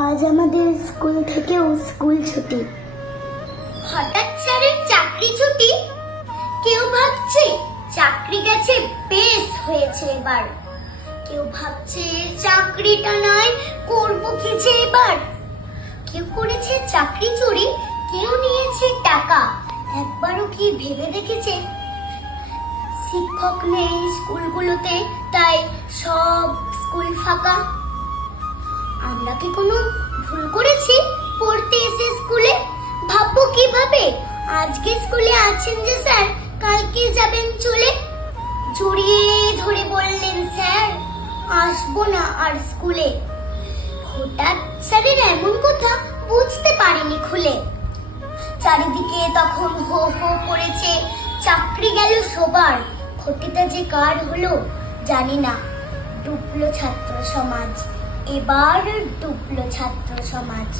আজ আমাদের স্কুল থেকেও স্কুল ছুটি। হঠাৎ স্যারের চাকরি ছুটি। কেউ ভাবছে চাকরি গেছে বেশ হয়েছে এবার, কেউ ভাবছে চাকরিটা নয় করবো কি যে এবার। কেউ করেছে চাকরি চুরি, কেউ নিয়েছে টাকা। একবারও কি ভেবে দেখেছে শিক্ষক নেই স্কুলগুলোতে, তাই সব স্কুল ফাঁকা? আমরা কি কোনো ভুল করেছি পড়তে এসে স্কুলে? ভাববো কিভাবে আজকে স্কুলে আছেন যে স্যার, কালকে যাবেন চলে? জড়িয়ে ধরে বললেন স্যার আসবো না আর স্কুলে। হঠাৎ স্যারের এমন কথা বুঝতে পারিনি খুলে। চারিদিকে তখন হো হো করেছে, চাকরি গেল সবার। ক্ষতিটা যে কার হলো জানি না। ডুবলো ছাত্র সমাজ, এবার ডুবলো ছাত্র সমাজ।